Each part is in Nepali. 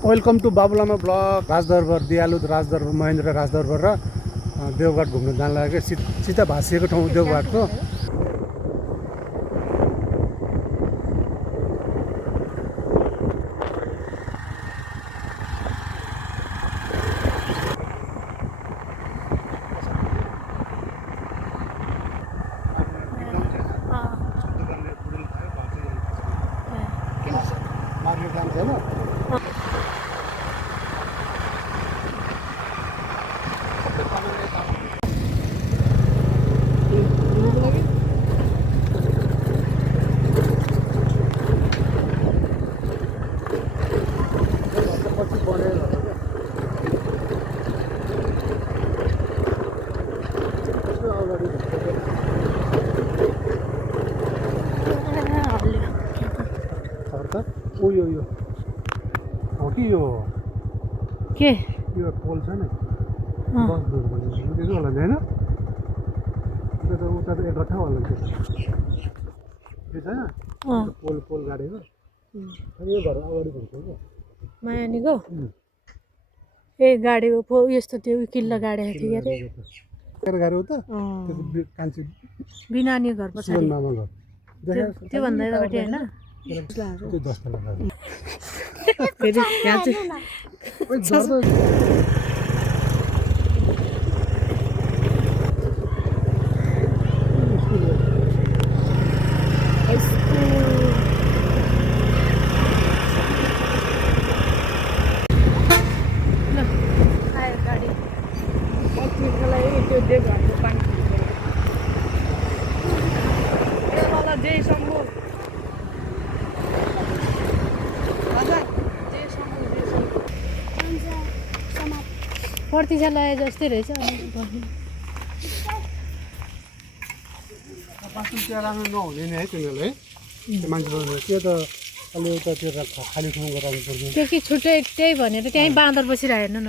वेलकम टु बाबुलामा ब्लग। राजदरबार दियालु राजदरबार महेन्द्र राजदरबार र देवघाट घुम्न जान लागेको सिधा भाँसिएको ठाउँ देवघाटको। यो हो कि यो के यो पोल छ नि बस दूर भनेको होला नि हैन उता त एकट्ठा होला नि त्यो छैन पोल गाडेको अनि यो घर अगाडि हुन्छ क्या मायानीको ए गाडेको यस्तो त्यो किल्ला गाडेको थियो अरे केर गाडे उता त्यो कान्छी बिनानी घर पछाडि मामा घर त्यो भन्दा यतापट्टि हैन त्यो 10 तला गाडे फेरि यहाँ चाहिँ पर्तिछा लगाए जस्तै रहेछ राम्रो नहुने नि है तिनीहरूलाई है मान्छे त्यो त अलि उता त्यो खाली ठाउँ गराउनु पर्छ त्यो कि छुट्टै त्यही भनेर त्यहीँ बाँदर बसिरहेको हेर्नु न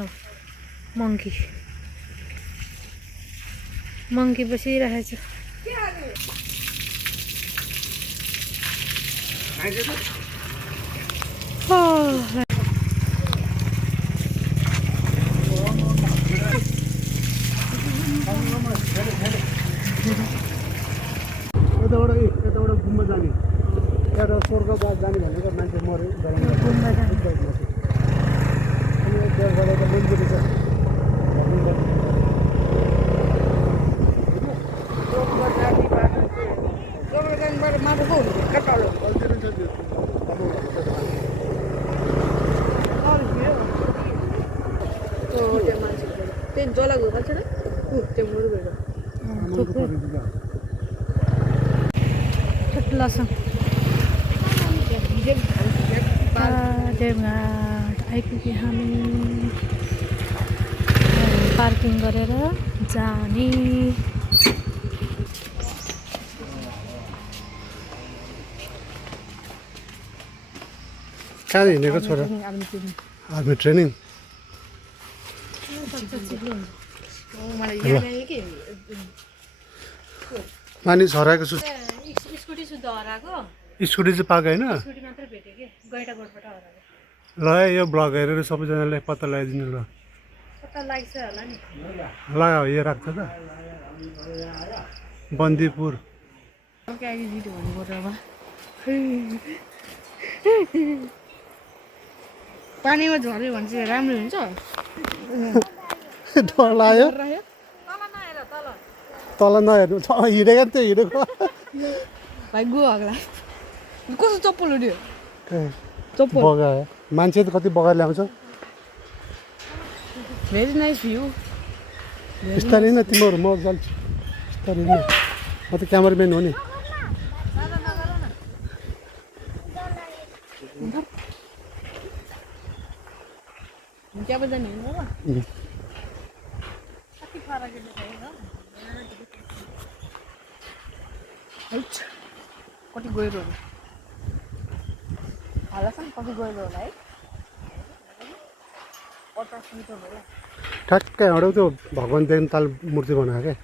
मङ्की बसिरहेछ यताबाट घुम्न जाने एउटा स्वर्गवास जाने भनेको मान्छे मऱ्यो घुम्न जाने अनि देवघाट त मन्दिर छ लसङ देवघाट आइपुग्यो हामी पार्किङ गरेर जाने कहाँ हिँडेको छोरा आर्मी ट्रेनिङ मानिस हराएको छु स्कुटी सुध हराएको स्कुटी चाहिँ पाएको होइन स्कुटी मात्रै भेट्यो कि गैटा गोठबाट हराएको ल है यो ब्लग हेरेर सबैजनाले पत्ता लगाइदिनु ल पत्ता लाग्छ होला नि लगा यो राख्छ त बन्दीपुर भिडियो भन्नुपर्छ अब पानीमा झऱ्यो भने चाहिँ राम्रो हुन्छ डर लाग्यो तल नहेर्नु हिँडेको नि त्यो हिँडेको भाइ गयो अग्ला कस्तो चप्पल उड्यो बगायो मान्छे त कति बगाएर ल्याउँछ भेरी नाइस भ्यू बिस्तारै न तिमीहरू म जान्छु बिस्तारै न म त क्यामराम्यान हो नि कति गहिरो होला कति गहिरो होला है 50 मिटर होला ठ्याक्कै हडौ त्यो भगवान् देवताल मूर्ति बनाएको क्या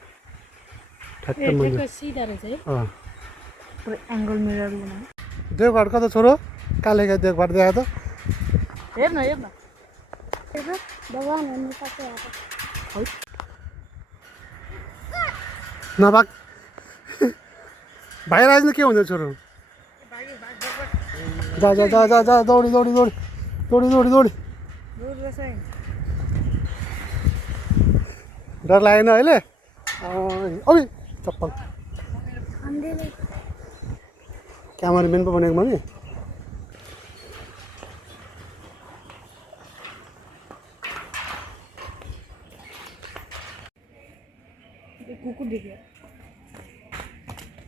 ठ्याक्कै मन्दिर सीधा रहेछ है पुरै एंगल मिरर बनायो देवघाट कता छोरो काले का देवघाट देखा तो हेर न भगवान् भन्नु सक्छ नभाग बाहिर आएछ के हुन्छ छोरो जा जा जा जा जा दौडी दौडी दौडी दौडी दौडी दौडी डर लागेन अहिले अघि चप्पल क्यामराम्यान पो बनेको मैले कुकुर देख्यो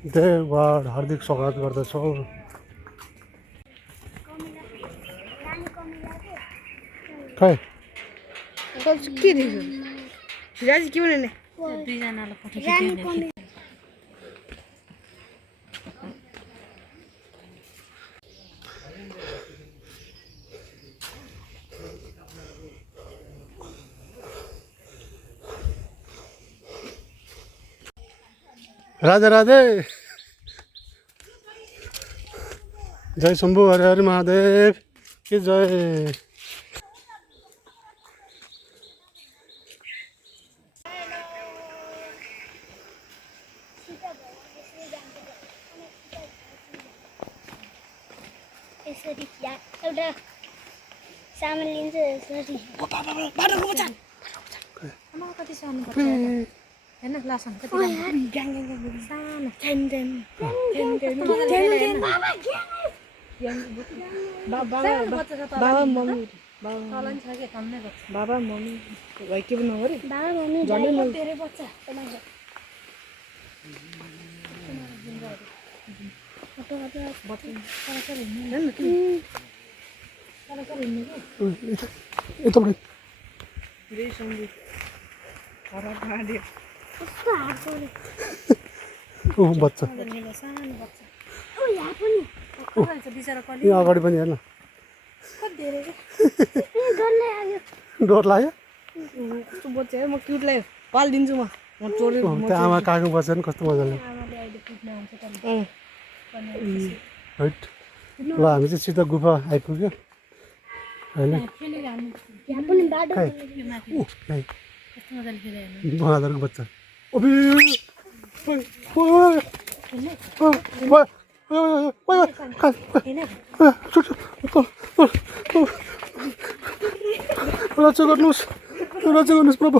देवगढ हार्दिक स्वागत गर्दछौ खै के देख्यो राजी के भने दुईजनालाई पठाएको राधे राधे जय शम्भु हरे हरे महादेव कि जय यसरी एउटा सामान लिन्छ यसरी कति सानो पर्छ हेर्न लासन कति सानो बाबा मम्मी बाबा मम्मी भाइ के भन्नु अरे बाबा मम्मी झन्डै जाने तेरे बच्चा यताबाट कस्तो हात पऱ्यो बच्चा सानो बच्चा ओ यहाँ पनि बिचरा कलि यहाँ अगाडि पनि हेर्न कति धेरै डर लाग्यो डर लाग्यो कस्तो बच्चा म क्युट लाग्यो पालिदिन्छु म चोरी त्यो आमा काको बच्चा नि कस्तो मजाले आमाले अहिले कुट्न आउँछ हैट ल हामी चाहिँ सिधा गुफा आइपुग्यो होइन यहाँ पनि बाटो खै ऊ खै कस्तो मजाले खेल्यो बहादुरको बच्चा ओबे रक्षा गर्नुहोस् प्रभु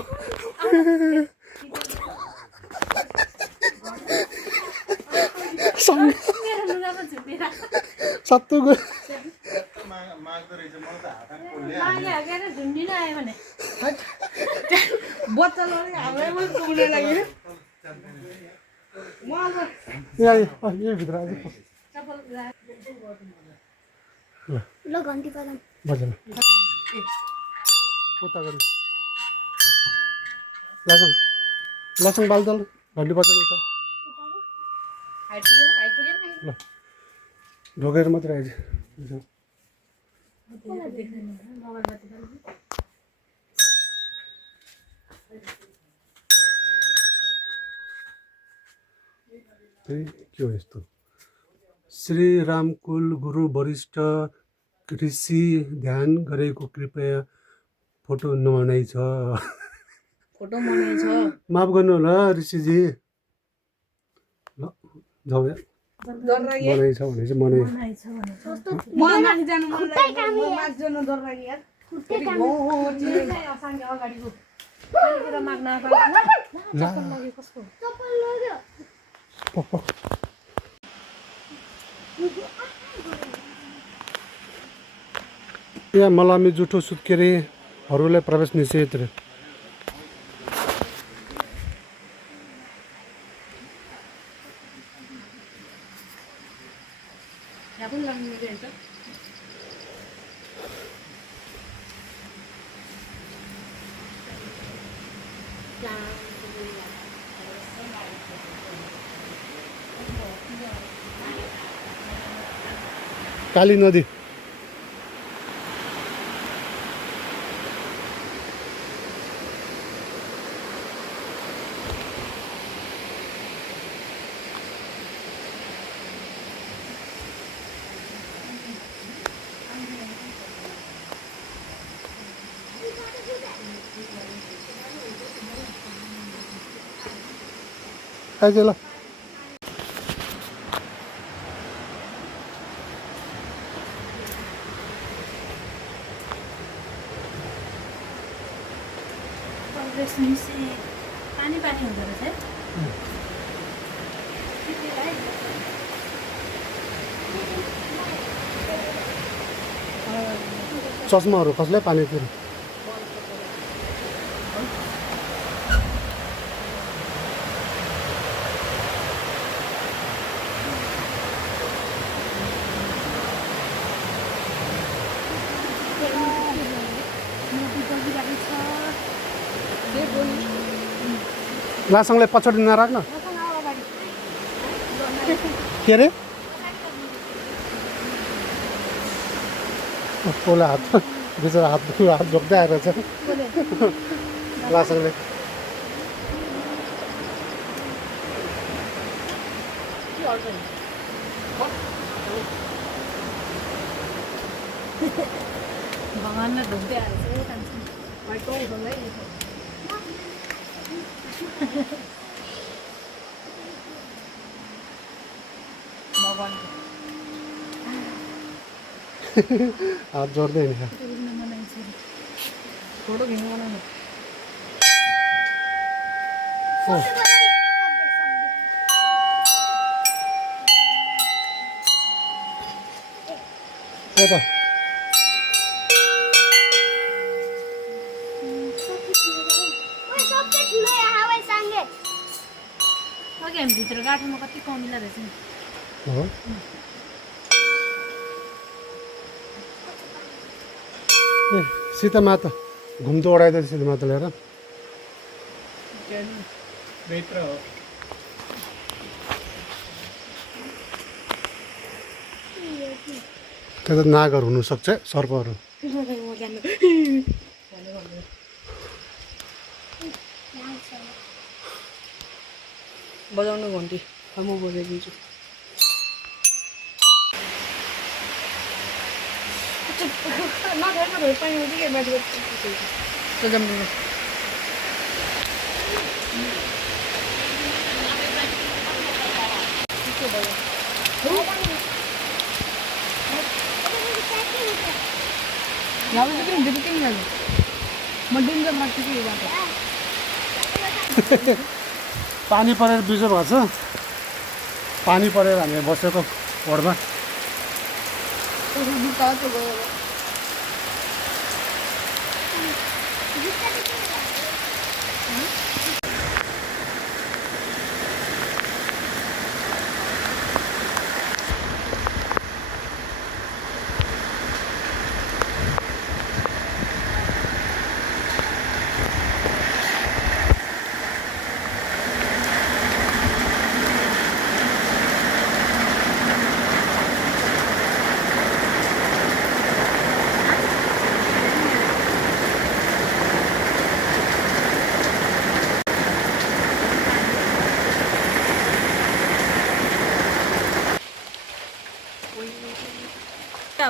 सत्तु गयो यही भित्र आयो ल घन्टी पादम मजाले उता गर्नु लसङ बाल्दल घन्टी बजाएर उता ल ढोकेर मात्रै आइज के हो यस्तो श्री रामकुल गुरु वरिष्ठ ऋषि ध्यान गरेको कृपया फोटो नमनाइ छ फोटो मनाइ छ माफ गर्नु होला ऋषिजी ल जाऊ बनाइ छ भने चाहिँ मनाइ यहाँ मलामी जुठो सुत्केरीहरूलाई प्रवेश निषेध रे काली नदी आइज ल पानी पानी हुँदो रहेछ चस्माहरू कसलाई पानीतिर लासाङलाई पछाडि नराख्न के अरे कसले हात बिचरा हात जोक्दै आएर छ लासाङले भगवान्लाई ढुक्दै आएछ हात जोड्दै नि फोटो खिच्नु बनाउनु त अघि हामी भित्र गाठोमा कति कमिला रहेछ नि हो ए सीता माता घुम्दो ओडाइदियो सीता माता लिएर त्यो त नागहरू हुनुसक्छ सर्पहरू बजाउनु घन्टी म बजाइदिन्छु पानी परेर बिजो भएको छ पानी परेर हामी बसेको ओडमा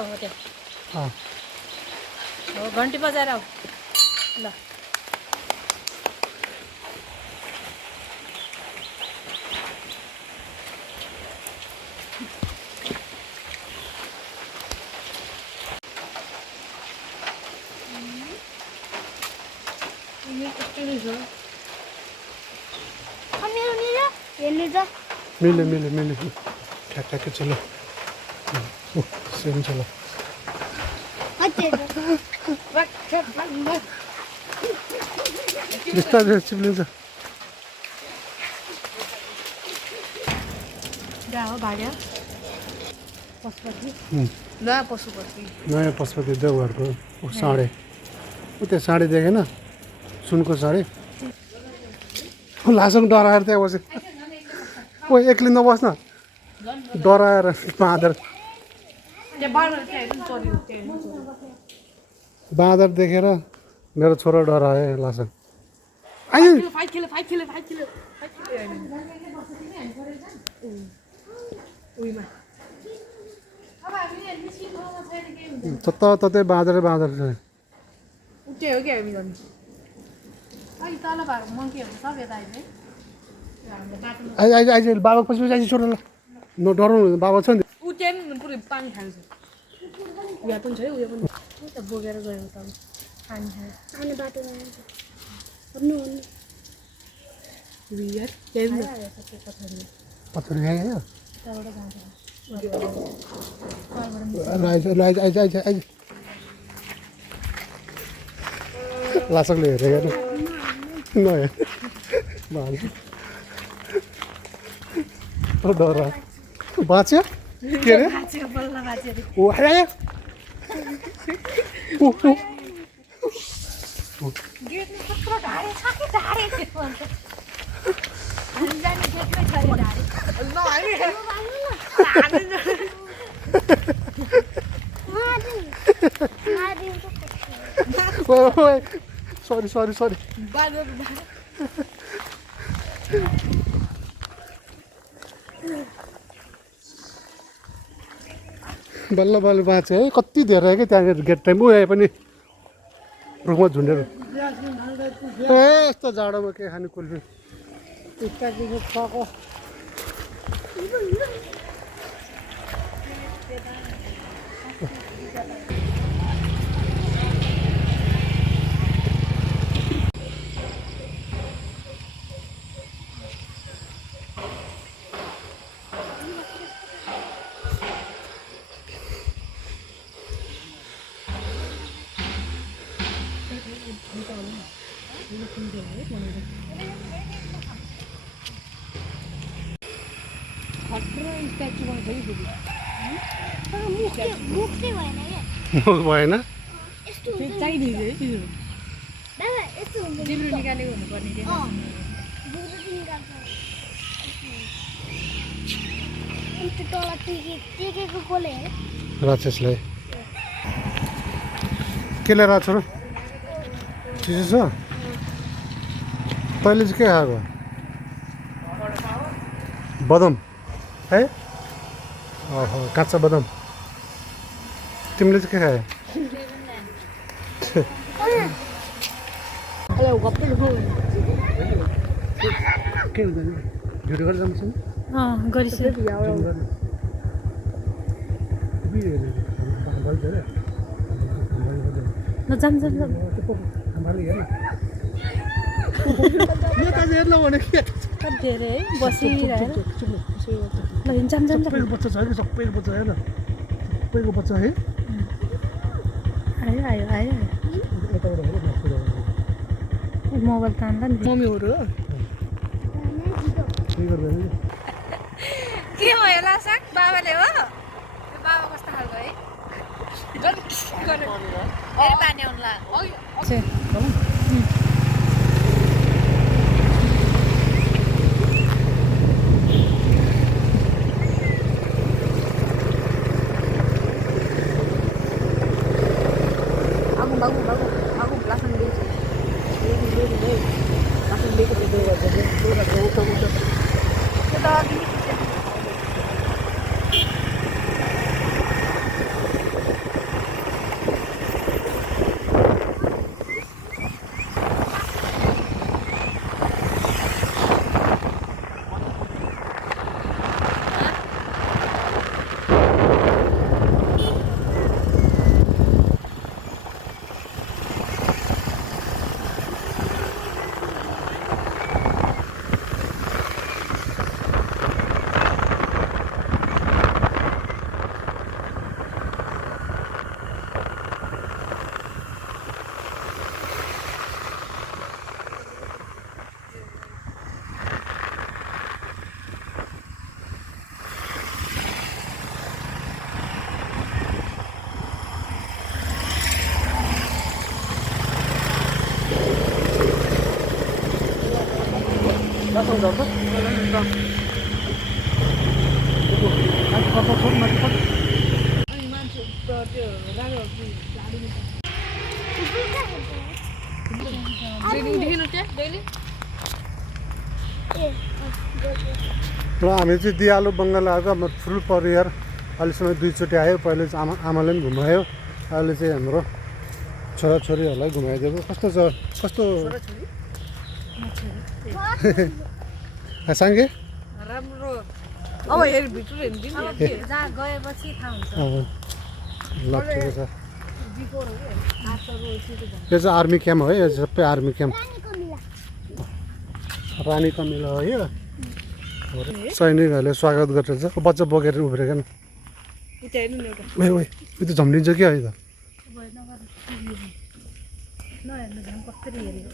हो त्यहाँ हो घन्टी बजाएर आऊ ल मिले मिले मिले ठ्याक्कै चलो सेम चलो बिस्तारै चिप्लिन्छ हो भाग्य पशुपति पशुपति नयाँ पशुपति देवघरको साँडे त्यो साँडे देखेन सुनको साँडे लासङ डराएर त्यहाँ बसे ओ एक्लै नबस्न डराएर बाँदर बाँदर देखेर मेरो छोरा डरायो लासङ आइज ततै बाँदर बाँदर त्यही हो कि हामी जानु अहिले तल भएको मङ्कीहरू सब यता आइज है आइज आइज आइज बाबा पछि पछि आइज छोड्नु ल नडराउनु बाबा छ नि ऊ त्यहाँ पुरै पानी खान्छ यहाँ पनि छ है उयो पनि त बोकेर गयो त पानी खायो आउने बाटोमा भन्नु भन्नु यार त्यही पत्थर खायो त्यहाँबाट जान्छ आइज आइज आइज आइज आइज लासकले हेरेको नहेर डर बाँच्यो के अरे ओ आयो सरी सरी सरी बल्ल बल्ल बाँच्यो है कति धेरै क्या त्यहाँ गेट टाइम उयो पनि रुखमा झुन्डेर ए यस्तो जाडोमा के खाने कुल्फी मुख चाहिँ भएन क्या भएन यस्तो हुन्छ चाहिदिन्छ है त्यो दादा यस्तो हुन्छ जिब्रो निकालेको हुनुपर्ने जिब्रो चाहिँ निकाल्छ अनि त्यो तल टेकेको कसले हेरे राक्षसलाई के लिएर आएको छ र चिसो छ तैँले चाहिँ के खाएको बदाम है ओहो काँचा बदाम तिमीले चाहिँ के खायो के हुँदैन भिडियो गरेर जान्छ नि गरिसक्यो ल जाम जाम जाम हेर्न भने के धेरै है बसिरहेर ल जाम जाम सबैको बच्चा छ कि सबैको बच्चा हेर सबैको बच्चा है आयो आयो आयो मोबाइल तान्दा नि मम्मीहरू के गर्दैन के भयो होला साग बाबाले हो बाबा कस्तो खालको है पानी आउला र हामी चाहिँ दियालु बङ्गाल आएको फुल परिवार अहिलेसम्म दुईचोटि आयो पहिले चाहिँ आमाले पनि घुमायो अहिले चाहिँ हाम्रो छोराछोरीहरूलाई घुमाइदिएको कस्तो छ कस्तो साङ्गे राम्रो अब हेर भित्र हेरिदिनु जहाँ गएपछि थाहा हुन्छ ल ठिकै छ बिफोर हो कि आफ्टर हो यो चाहिँ आर्मी क्याम्प हो है यो सबै आर्मी क्याम्प रानीको मिला रानी कमिला हो यो सैनिकहरूले स्वागत गरिरहेछ बच्चा बोकेर उभिरहेको न उता हेर्नु न एउटा ओइ यो त झम्लिन्छ क्या है त नहेर्नु झन् कसरी हेरेको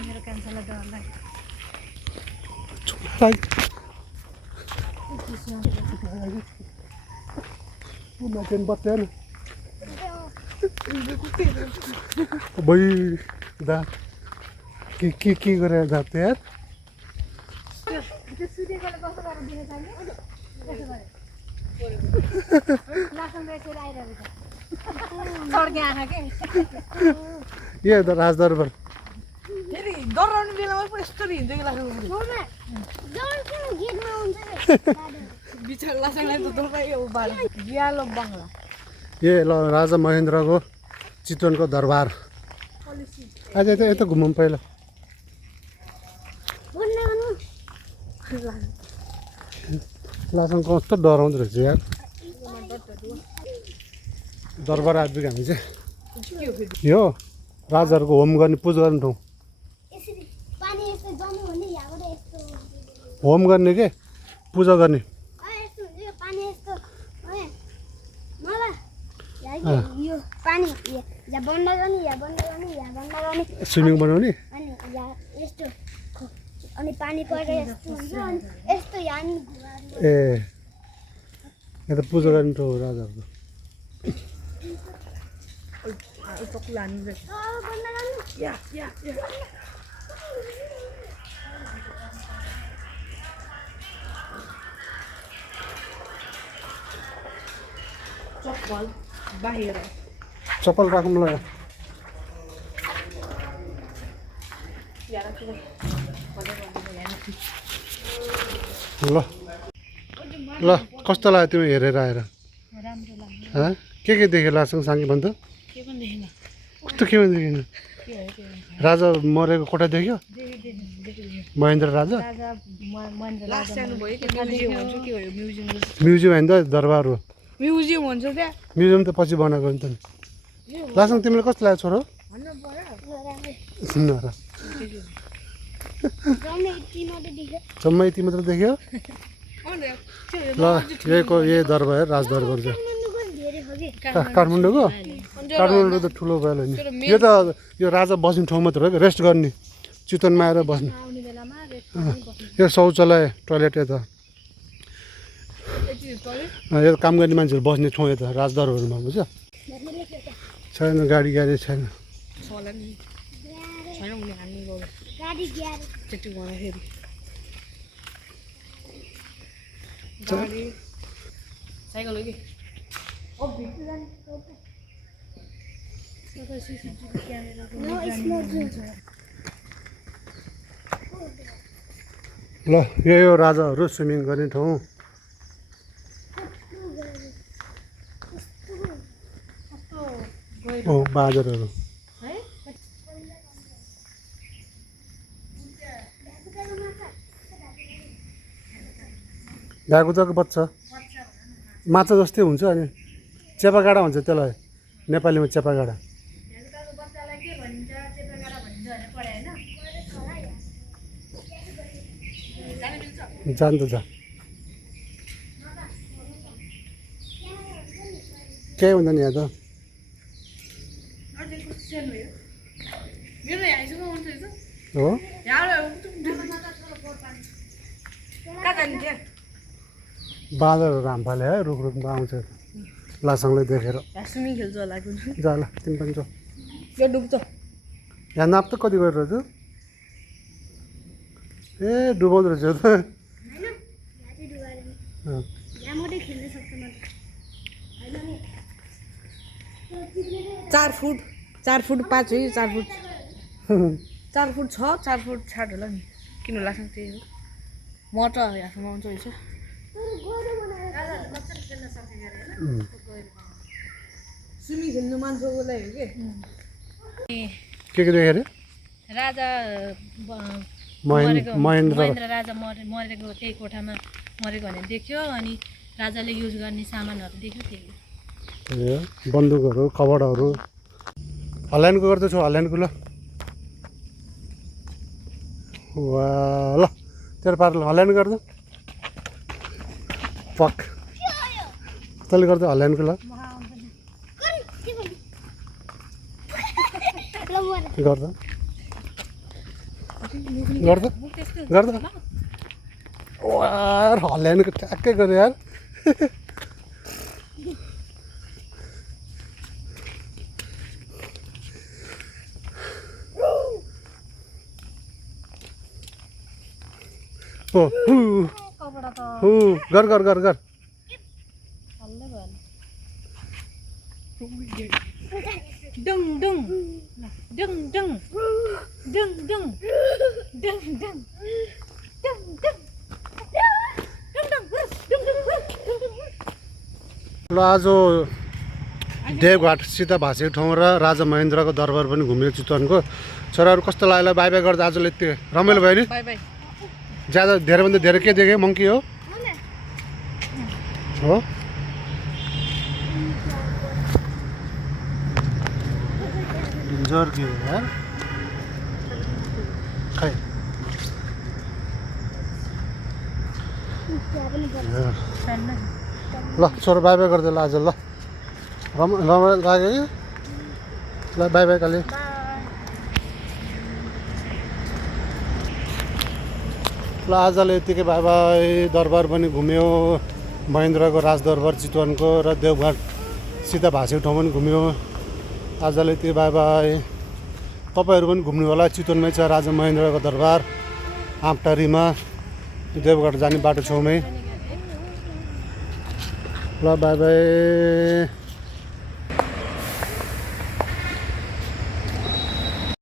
मेरो क्यान्सरलाई डर लाग्यो बत्दैन भाइ दा के गरेर जाते यार त्यो सुतेकोले कस्तो गरेर दिन चाहन्छ कसो गरे लासन बेचेर आइरहेको छ सड्के आँखा के यो त राजदरबार फेरि डराउने बेलामा पो यस्तो हिँड्दै लाग्छ गेटमा हुन्छ बिचार लासालाई त डरायो बाल बिहालो बङ्गला ए ल राजा महेन्द्रको चितवनको दरबार आज यता घुमौँ पहिला लासन कस्तो डराउँदो रहेछ यार दरबार आइपुग्यो हामी चाहिँ यो राजाहरूको होम गर्ने पूजा गर्ने ठाउँ यसरी पानी यस्तो जम्यो भने यहाँबाट यस्तो होम गर्ने के पूजा गर्ने यस्तो हुन्छ यो पानी यस्तो मलाई यो पानी यहाँ बन्द गर्ने यहाँ बन्द गर्ने यहाँ बन्द गर्ने स्विमिङ बनाउने अनि यहाँ यस्तो अनि पानी परेर यस्तो हुन्छ अनि यस्तो यहाँ नि घुमाएर ए यहाँ त पूजा गर्ने ठाउँ हो राजाहरूको लानु बन्द गर्नु या चप्पल बाहिर चप्पल राखौँ ल ल ल कस्तो लाग्यो तिमी हेरेर आएर राम्रो लाग्यो के देख्यो लासँग साङ्गे भन् त के पनि देखेन कस्तो के पनि देखेन राजा मरेको कोठा देख्यो महेन्द्र राजा लास्ट जानु भयो कि म्युजियम भन्छ के हो म्युजियम म्युजियम होइन त दरबार हो म्युजियम भन्छ त्यहाँ म्युजियम त पछि बनाएको नि त नि लासँग तिमीलाई कस्तो लाग्यो छोरो भन्नु पर्यो सुन र जम्मै यति मात्र देख्यो ल यही दरबार राजदरबार चाहिँ काठमाडौँको काठमाडौँ त ठुलो भयो नि यो त यो राजा बस्ने ठाउँ मात्र हो रेस्ट गर्ने चितवनमा आएर बस्ने यो शौचालय टोइलेट यता यो काम गर्ने मान्छेहरू बस्ने ठाउँ यता राजदरबारमा बुझ्छ छैन गाडी छैन साइकल हो कि ल यही हो राजाहरू स्विमिङ गर्ने ठाउँ हो बाँदरहरू भ्यागुताको बच्चा माछा जस्तै हुन्छ अनि चेपागाडा भन्छ त्यसलाई नेपालीमा चेपागाडा जान्छ जा केही हुँदैन यहाँ त हो बाँदरहरू हामफाले है रुख रुखमा आउँछ लासाङलाई देखेर स्विमिङ खेल्छ होला जा ल तिमी पनि जाऊ यो डुब्छ यहाँ नाप त कति गरेर रहेछ ए डुबाउँदो रहेछ त 4 फुट 5 हो 4 फुट 4 फुट 6 4 फुट 60 होला नि किन लाग्छ त्यही हो म त यहाँसम्म आउँछ रहेछ स्विमिङ खेल्नु मान्छेको लागि हो के देखेँ अरे राजा महेन्द्र महेन्द्र राजा मरेको त्यही कोठामा मरेको भनेर देख्यो अनि राजाले युज गर्ने सामानहरू देख्यो त्यही ए बन्दुकहरू कबडहरू हल्यान्डको गर्दैछु हल्यान्डको ल वा ल तेरो पाराले हल्यान्ड गर्दा पक तैँले गर्दा हल्यान्डको ल गर्दा गर्दा गर्दा यार हल्यान्डको ट्याक्कै गऱ्यो यार ओ हु गर गर गर गर डुङ डुङ डुङ डुङ डुङ डुङ डुङ डुङ ल आज देवघाट सीता भाषेको ठाउँ र राजा महेन्द्रको दरबार पनि घुम्यो चितवनको छोराहरू कस्तो लाग्यो बाई बाई गर्दा आजले यति रमाइलो भयो नि बाई बाई ज्यादा धेरैभन्दा धेरै के देख्यो मङ्की हो हो डेन्जर के हो यार खै ल छोरो बाई बाई गरिदियो ल आज ल रमाइलो लाग्यो कि ल बाई बाई काली ल आजले यतिकै बाई बाई दरबार पनि घुम्यो महेन्द्रको राजदरबार चितवनको र देवघाट सीता भाषेको ठाउँ पनि घुम्यो आजले यति बाई बाई तपाईँहरू पनि घुम्नु होला चितवनमै छ राजा महेन्द्रको दरबार आँपटारीमा देवघाट जाने बाटो छेउमै ल बाई बाई